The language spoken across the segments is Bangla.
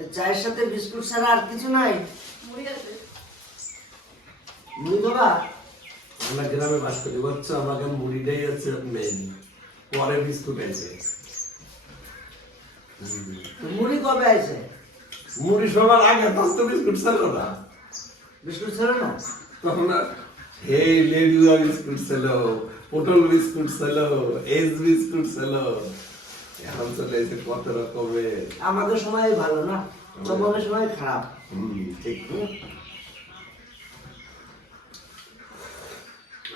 এ চায়ের সাথে বিস্কুট ছাড়া আর কিছু নাই? মুড়ি আছে। বাবা আমরা গ্রামে বাস করি বলছো আমাকে মুড়িটাই হচ্ছে মেন পরে বিস্কুট আছে। মুড়ি কবে আইছে? মুড়ি সবার আগে তো বিস্কুট ছিল না। বিস্কুট ছিল না? তখন আর এই লেডিয়া বিস্কুট ছিল পটল বিস্কুট ছিল এস বিস্কুট ছিল। এখন চলে এসে কত রকমের আমাদের সময় ভালো না? তোমাদের সময় খারাপ। হুম, ঠিক।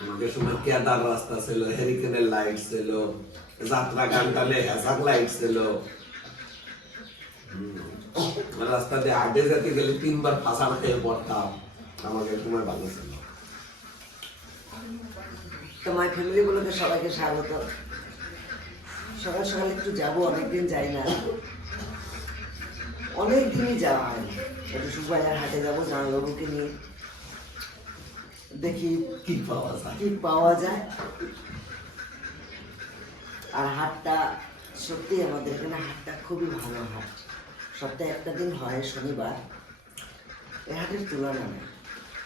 আমাদের সময় কেদার রাস্তা ছিল হেরিকেনের লাইট ছিল যাত্রা হেসাক লাইট ছিল। রাস্তা দিয়ে হাটে যেতে গেলে তিনবার ফাঁসার খেয়ে পড়তাম। আমাকে সময় ভালো ছিল। তো মাই ফ্যামিলি গুলোকে সবাইকে স্বাগত। সকাল সকাল একটু যাব অনেকদিন যাই না। অনেক দিনই যাওয়া হয়। একটু সুবাইয়ার হাটে যাব জামাইবাবুকে নিয়ে। দেখি কি পাওয়া যায়? কি পাওয়া যায়। আর হাটটা সত্যি আমাদের এখানে হাটটা খুবই ভালো হাট। সপ্তাহে একটা দিন হয় শনিবার। এ হাটের তুলনা নেই।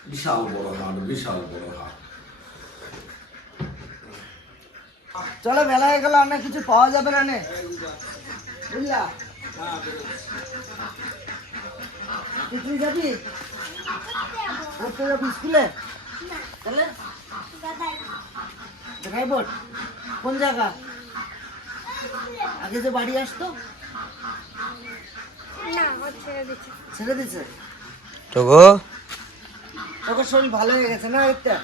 বিশাল বড় হাট বিশাল বড় হাট। চলো বেলা হয়ে গেল অনেক কিছু পাওয়া যাবে না নে। বুঝলা? কি তুই যাবি? পড়তে যাবি স্কুলে? তাহলে? দেখাই বোর্ড। কোন জায়গা? আগে যে বাড়ি আসতো? ছেড়ে দিছে তখন শরীর ভালো হয়ে গেছে না একটা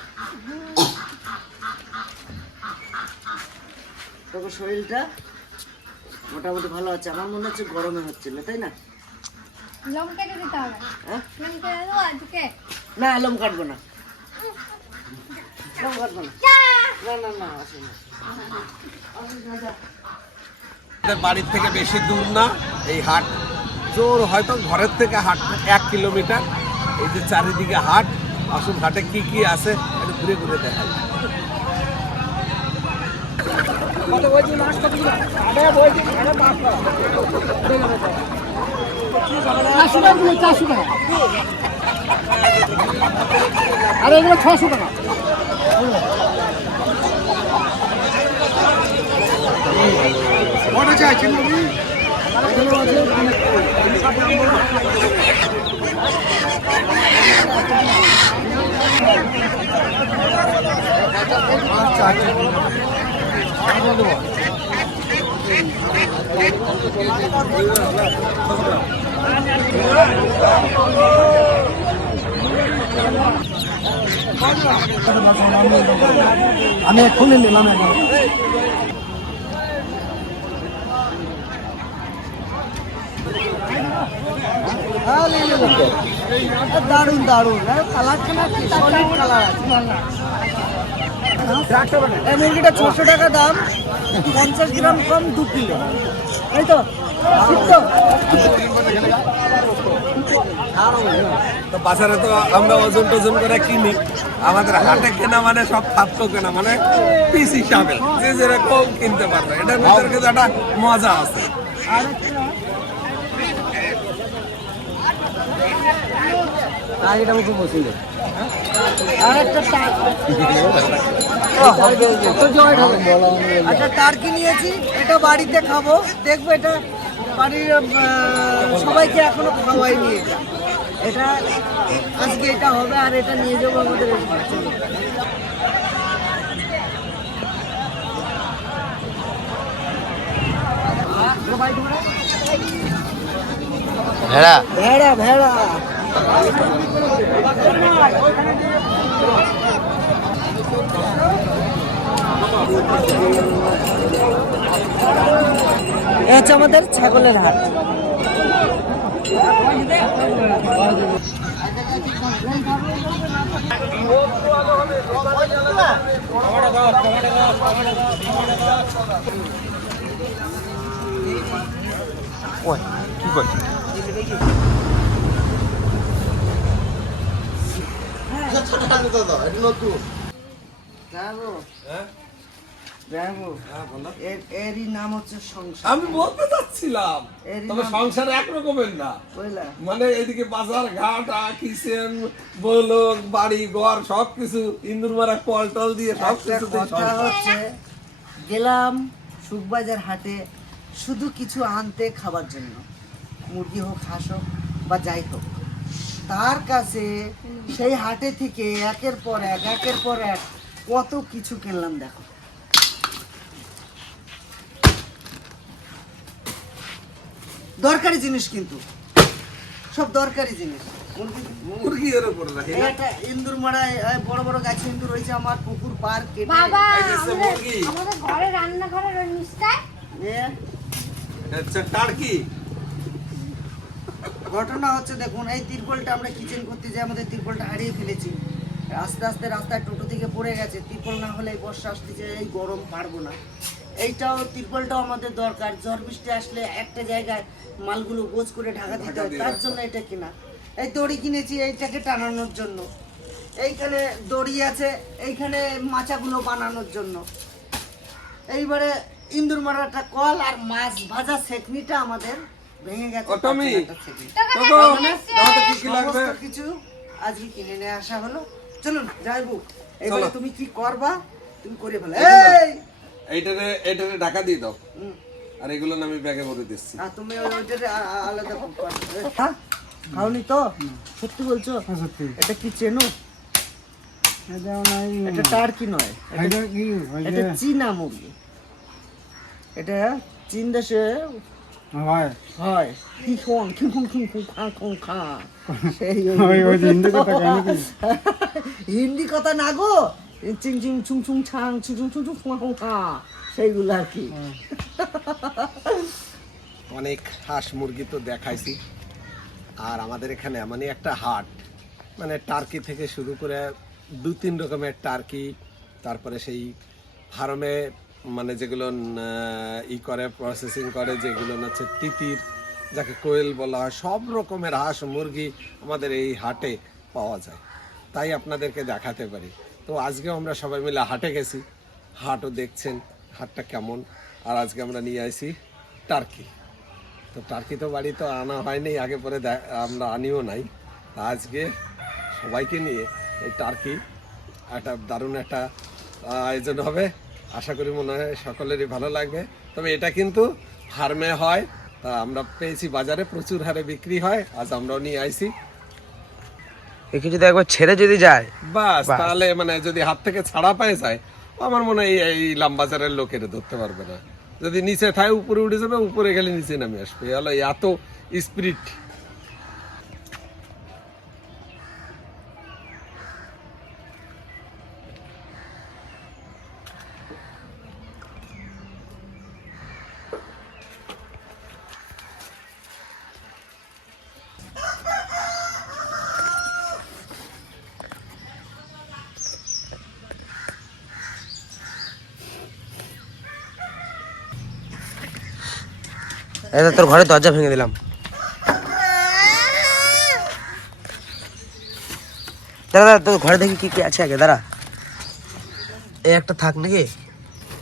তখন শরীরটা মোটামুটি ভালো আছে। আমার মনে হচ্ছে গরমে হচ্ছিল তাই না? লোম কেটে দিতে হবে। হ্যাঁ? না লোম কাটবো না। লোম কাটবো না। না না না আসে না। বাড়ির থেকে বেশি দূর না এই হাট। জোর হয়তো ঘরের থেকে হাট এক কিলোমিটার। এই যে চারিদিকে হাট আসুন হাটে কি কি আছে একটু ঘুরে ঘুরে দেখা যায়। আর এগুলো ছশো টাকা কটা আপনি আমি এক্ষুনি নিলাম একবার হ্যাঁ। এ, দারুণ কালারটা না সলিড কালার এই মুরগিটা ছশো টাকা দাম পঞ্চাশ গ্রাম কম দু কিলো। এই তো তো? তো বাজারে তো আমরা ওজন টোজন করে কিনি। আমাদের হাটে কেনা মানে সব খাদ্য কেনা মানে পিস হিসাবে। যে যেরকম কিনতে পারবে। এটার ভিতরে কিন্তু একটা মজা আছে। আর একটা। তার একটা টার্কি নিয়েছি? এটা বাড়িতে খাব। দেখব এটা বাড়ির সবাইকে এখনও খাওয়াইনি এটা। এটা আজকে এটা হবে আর এটা নিয়ে যাব আমাদের ভেড়া। ভেড়া ভেড়া। হচ্ছে আমাদের ছাগলের হাট। কি করছে দেখো হ্যাঁ? এরই নাম হচ্ছে সংসার। আমি বলতে চাচ্ছিলাম। তবে সংসার একরকমের না। মানে এদিকে বাজার ঘাট কিচেন বলক বাড়ি ঘর সবকিছু ইন্দুর মারা কল টল দিয়ে সব কিছু হচ্ছে গেলাম সুখবাজার হাটে শুধু কিছু আনতে খাবার জন্য। মুরগি হোক হাঁস হোক বা যাই হোক। তার কাছে সেই হাটে থেকে একের পর এক একের পর এক কত কিছু কিনলাম দেখো। দরকারি জিনিস কিন্তু। সব দরকারি জিনিস। মুরগি মুরগি এর উপর রাখি এই ইন্দুর মারায় বড় বড় গাছ ইন্দুর রয়েছে আমার পুকুর পার কেটে বাবা আমাদের ঘরে এ, আচ্ছা টার্কি ঘটনা হচ্ছে, দেখুন, এই তিরপলটা আমরা কিচেন করতে যাই, আমাদের তিরপলটা হারিয়ে ফেলেছি। আস্তে আস্তে রাস্তায় টোটো থেকে পড়ে গেছে, তিরপল না হলে এই বর্ষা আসতেছে, এই গরম পারব না। এইটাও, তিরপলটাও আমাদের দরকার, ঝড় বৃষ্টি আসলে একটা জায়গায় মালগুলো গোছ করে ঢাকা দিতে হয়, তার জন্য এটা কিনা। এই দড়ি কিনেছি, এইটাকে টানানোর জন্য। এইখানে দড়ি আছে, এইখানে মাচাগুলো বানানোর জন্য। এইবারে ইন্দুর মারাটা কল আর মাছ ভাজা সেকনিটা আমাদের ভেঙে গেছে টমি। তার জন্য একটা সেকনি। তোকে তো দেখে এসছে। তোমাদের কি কি লাগবে? কিছু আজকে কিনে নিয়ে আসা হলো। চলুন যাইবো এবারে তুমি কি করবা তুমি করে ফেলো। এই এইটারে এইটারে ঢাকা দিয়ে দাও। আর এগুলো আমি ব্যাগে ভরে দিচ্ছি। আর তুমি ওইটারে আ- আ- আলাদা হ্যাঁ? খাওনি তো? সত্যি বলছো? হ্যাঁ, সত্যি। এটা কি চেনো? এটা টার্কি নয়। এটা- চীনা মুরগি। এটা চীন দেশে হয়। হয়। খুং খিং খুং সেই হিন্দি কথা হিন্দি কথা না গো চিং চিং Sung Sung Chang Sung Sung Sung Sung ফুয়া ফুং খা সেইগুলো আর কি। অনেক হাঁস মুরগি তো দেখাইছি আর আমাদের এখানে এমনই একটা হাট মানে টার্কি থেকে শুরু করে দু তিন রকমের টার্কি তারপরে সেই ফার্মে মানে যেগুলো ই করে প্রসেসিং করে, যেগুলো হচ্ছে তিতির, যাকে কোয়েল বলা হয়, সব রকমের হাঁস, মুরগি আমাদের এই হাটে পাওয়া যায়। তাই আপনাদেরকে দেখাতে পারি। তো আজকেও আমরা সবাই মিলে হাটে গেছি। হাটও দেখছেন, হাটটা কেমন। আর আজকে আমরা নিয়ে আসি টার্কি। তো টার্কি তো বাড়ি তো আনা হয়নি, আগে পরে আমরা আনিও নাই। তা আজকে সবাইকে নিয়ে এই টার্কি, একটা দারুণ একটা আয়োজন হবে। আশা করি মনে হয় সকলেরই ভালো লাগবে। তবে এটা কিন্তু ফার্মে হয় তা আমরা পেয়েছি বাজারে প্রচুর হারে বিক্রি হয় আজ আমরাও নিয়ে আইছি। একে যদি একবার ছেড়ে যদি যায় বাস। তাহলে মানে যদি হাত থেকে ছাড়া পায়ে যায় আমার মনে হয় এই- এই লাম্বাজারের লোকের ধরতে পারবে না। যদি নিচে থাকে উপরে উঠে যাবে উপরে গেলে নিচে নামে আসবে। এত স্পিরিট এই দেখ, তোর ঘরে দরজা ভেঙে দিলাম দাদা দাদা তোর ঘরে দেখি কি কি আছে আগে দাঁড়া এই একটা থাক নাকি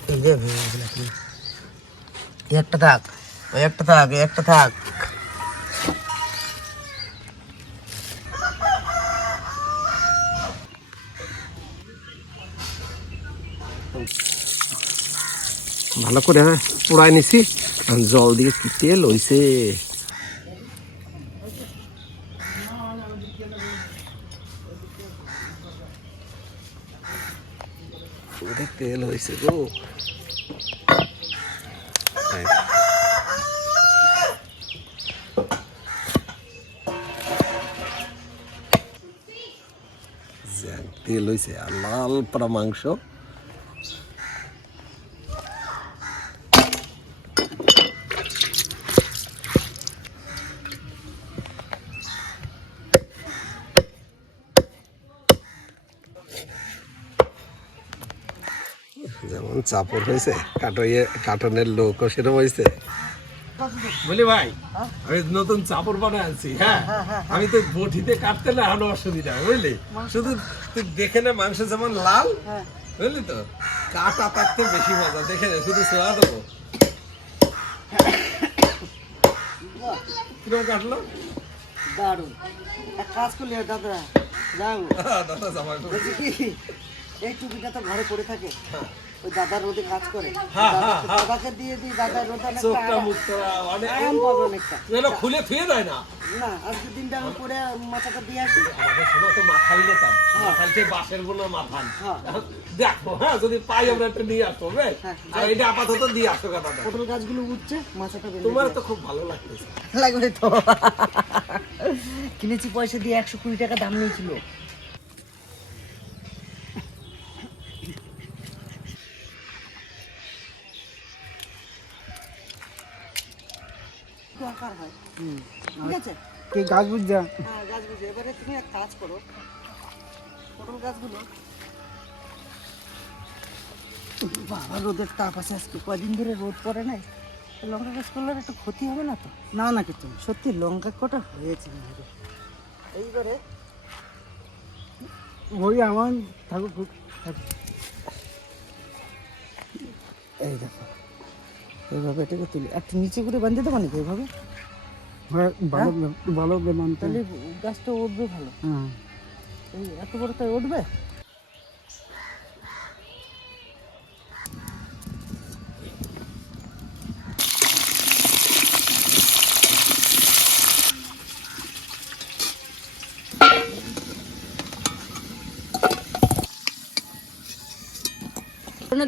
এই যে ভেঙে দিলাম এই একটা থাক ওই একটা থাক এই একটা থাক ভালো করে হ্যাঁ পোড়ায় নিছি আর জল দিয়ে কি তেল হইছে। তেল হয়েছে গো। তেল হয়েছে আর লাল পরা মাংস যেমন চাপড় হয়েছে কাটইয়ে কাটনের লোকও সেরকম হয়েছে। বলি ভাই আমি নতুন চাপড় বানায় আনছি হ্যাঁ? আমি তো বটিতে কাটতে না আনো অসুবিধা বুঝলি? শুধু তুই দেখে নে মাংস যেমন লাল বুঝলি তো? কাটা থাকতে বেশি মজা দেখে নে, শুধু সোয়া দেবো। কীরকম কাটলো? দারুণ। এক কাজ করলি দাদা যাও। দাদা জামা তো ঘরে পড়ে থাকে। ওই দাদা রোদে কাজ করে। হ্যাঁ, দাদাকে- হ্যাঁ, দিয়ে দিই দাদা রোদ অনেকটা আরাম- মুখটা অনেক আরাম পাবে অনেকটা। খুলে থুয়ে দেয় না। না আজকে দিনটা আমি পরে মাথাটা দিয়ে আসি। আমাদের সময় তো মাথাল নিতাম মাথাল সেই গুলো মাথাল হ্যাঁ। দেখো হ্যাঁ যদি পাই আমরা একটু নিয়ে আসব বে। আর এটা আপাতত দিয়ে আসো কথা পটল গাছগুলো উঠছে মাথাটা তোমার তো খুব ভালো লাগতেছে। লাগবে তো। কিনেছি পয়সা দিয়ে একশো কুড়ি টাকা দাম নিয়েছিল। দরকার হয়। ঠিক আছে? কে গাছ বুঝছা হ্যাঁ গাছ বুঝে এবারে তুমি এক কাজ করো। পটল গাছগুলো বাবা রোদের তাপ আছে আজকে। কয়দিন ধরে রোদ পড়ে নাই? লঙ্কা গাছ করলে একটু ক্ষতি হবে না তো? না না কিছু সত্যি লঙ্কা কটা হয়েছে। এইবারে ওই আমার থাকুক। এই দেখো। এইভাবে এটাকে তুলি। একটু নিচে করে বাঁধতে দেবো নাকি এইভাবে? হ্যাঁ, ভালো ভালো বেমান তাহলে গাছটা উঠবে ভালো। হ্যাঁ। এত বড় তাই উঠবে?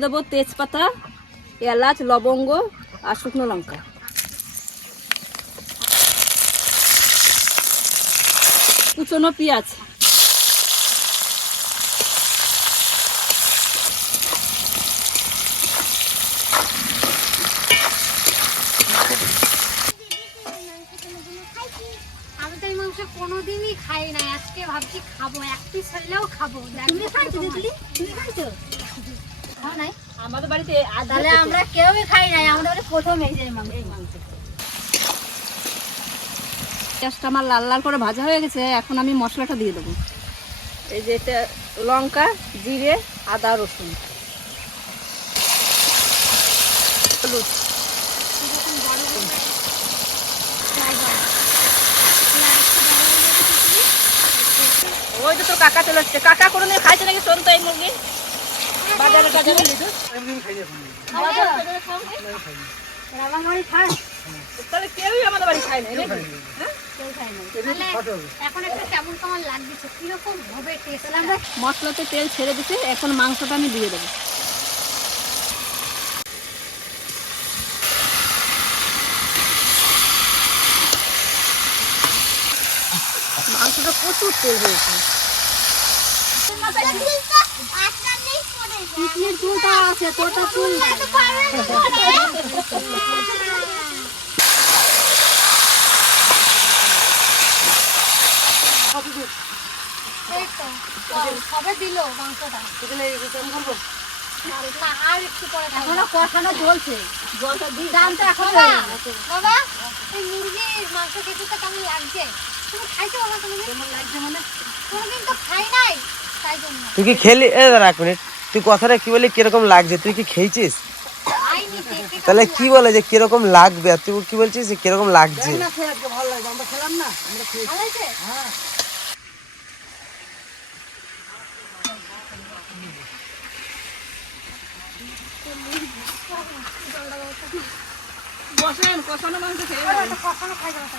দেবো তেজপাতা। এলাচ লবঙ্গ আর শুকনো লঙ্কা। কুচনো পেঁয়াজ। আমি তো এই মাংস কোনোদিনই খাই না আজকে ভাবছি খাব এক পিস হলেও খাব। তুমি খাইছো তুমি খাইছো? খাও নাই? আমাদের বাড়িতে তাহলে আমরা কেউই খাই নাই বাড়ি প্রথম এই যে মাংস। পেঁয়াজটা আমার লাল লাল করে ভাজা হয়ে গেছে এখন আমি মশলাটা দিয়ে দেবো। এই যে এটা লঙ্কা জিরে আদা রসুন। ওই তো তোর কাকা চলে আসছে। কাকা কোনোদিন খাইছে নাকি শোন তো এই মুরগি? বাজারে টাজারে আমার বাড়ি খাই তাহলে কেউই আমাদের বাড়ি খায় না নাকি? কেউ খাই না। তাহলে এখন একটা কেমন কেমন লাগছে? কীরকম হবে টেস্ট আমরা মশলাতে তেল ছেড়ে দিতে এখন মাংসটা আমি দিয়ে দেবো। মাংসটা প্রচুর তেল হয়েছে। পিকনিক চুলটা আছে চুল। সবে দিল মাংসটা না আর একটু পরে এখনও কষানো চলছে জলটা দিই দামটা এখন বাবা এই মুরগির মাংস খেতে তো কেমন লাগছে? তুমি খাইছো বাবা কেমন লাগছে মানে? কোনোদিন তো খাই নাই তাই জন্য। তুই কি খেলি? এ দাঁড়া এক মিনিট। তুই কথাটা কি বলি কীরকম লাগছে? তুই কি খেয়েছিস? তাহলে কি বলে যে কীরকম লাগবে? আর তুই কি বলছিস যে কীরকম লাগছে? না খেয়ে ভালো লাগবে আমরা খেলাম না আমরা খেয়েছি ভালো হয়েছে বসেন কষানো মাংস খেয়ে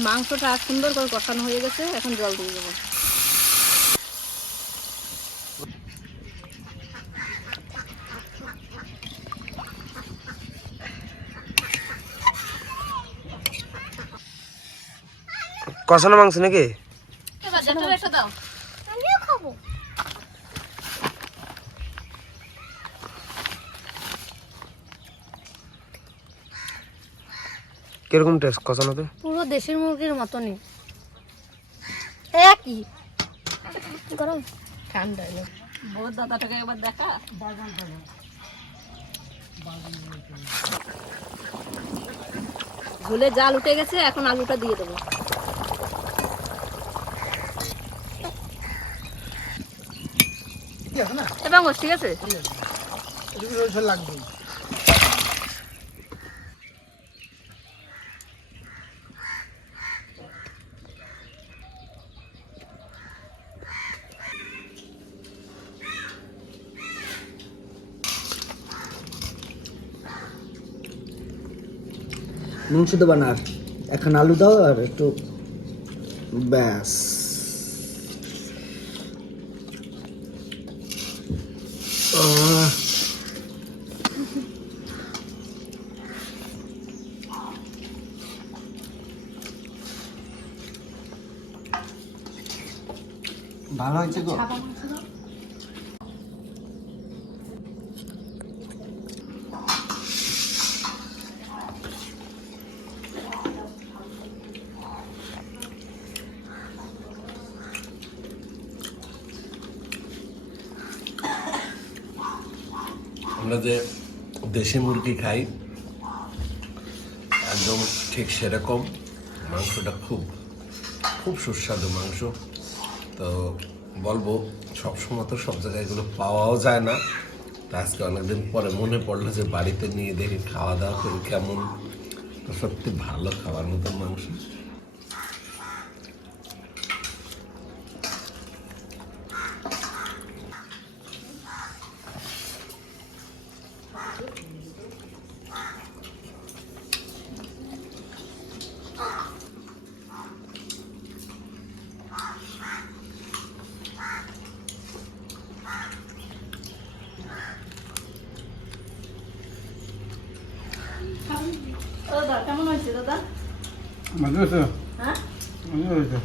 আমার মাংসটা সুন্দর করে কষানো হয়ে গেছে এখন জল দিয়ে দেবো। কষানো মাংস নাকি এবার যেটা এসে দাও আমিও খাব কীরকম টেস্ট কষানোতে পুরো দেশের মুরগির মতনই। একই গরম। ঠান্ডা বউ দাদাটাকে একবার দেখা। ঝুলে জাল উঠে গেছে এখন আলুটা দিয়ে দেবো। এবং ঠিক আছে? লাগবে। মাংস দেবা না আর এখন আলু দাও আর একটু ব্যাস আহ, ভালো হয়েছে গো আমরা যে দেশি মুরগি খাই, একদম ঠিক সেরকম। মাংসটা খুব খুব সুস্বাদু মাংস। তো বলব, সবসময় তো সব জায়গায় এগুলো পাওয়াও যায় না। তো আজকে অনেকদিন পরে মনে পড়ল যে বাড়িতে নিয়ে দেখি, খাওয়া দাওয়া করি কেমন। সত্যি ভালো খাবার মতো মাংস ও দাদা কেমন হয়েছে দাদা ভালো হয়েছে হ্যাঁ ভালো হয়েছে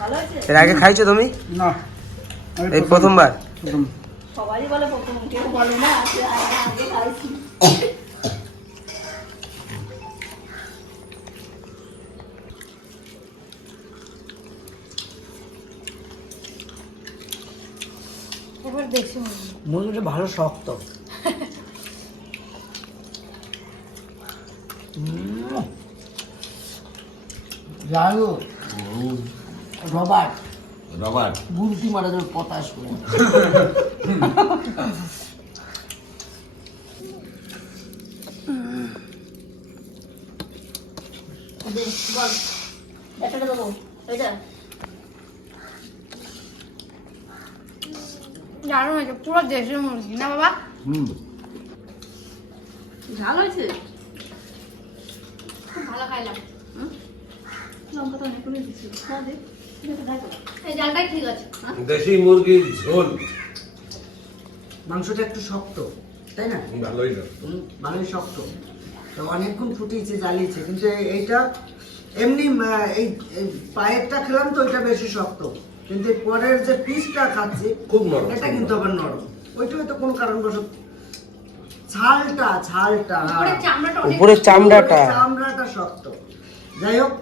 ভালো হয়েছে এর আগে খাইছো তুমি? না। এই প্রথমবার? প্রথম। সবাই বলে প্রথম কেউ বলে না আগে আগে আগে খাইছি। মুরগিটা ভালো শক্ত। যাইও রবার্ট। রবার গুলতি মারা যাবে পতাশ করে দারুণ হয়েছে পুরো মুরগি না বাবা? হুম। ঝাল হয়েছে? খুব ভালো খাইলাম। লঙ্কা তো অনেক দিচ্ছি। আছে দেখো এই জালটাই ঠিক আছে। দেশি মুরগির ঝোল। মাংসটা একটু শক্ত তাই না? ভালোই ভালোই শক্ত। তো অনেকক্ষণ ফুটিয়েছে জ্বালিয়েছে কিন্তু এইটা এমনি এই পায়েরটা খেলাম তো ওইটা বেশি শক্ত। কিন্তু পরের যে পিসটা খাচ্ছি খুব নরম, এটা কিন্তু আবার নরম। ওইটা হয়তো কোনো কারণবশত ছালটা ছালটা উপরে চামড়াটা উপরের চামড়াটা। হ্যাঁ। চামড়াটা শক্ত। যাই হোক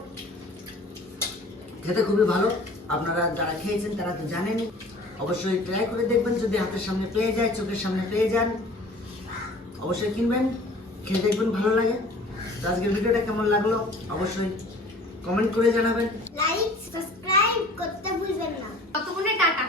খেতে খুবই ভালো। আপনারা যারা খেয়েছেন তারা তো জানেন। অবশ্যই ট্রাই করে দেখবেন যদি হাতের সামনে পেয়ে যায় চোখের সামনে পেয়ে যান। অবশ্যই কিনবেন। খেয়ে দেখবেন ভালো লাগে। তো আজকের ভিডিওটা কেমন লাগল? অবশ্যই কমেন্ট করে জানাবেন। লাইক সাবস্ক্রাইব করতে ভুলবেন না। কতক্ষণে টাটা।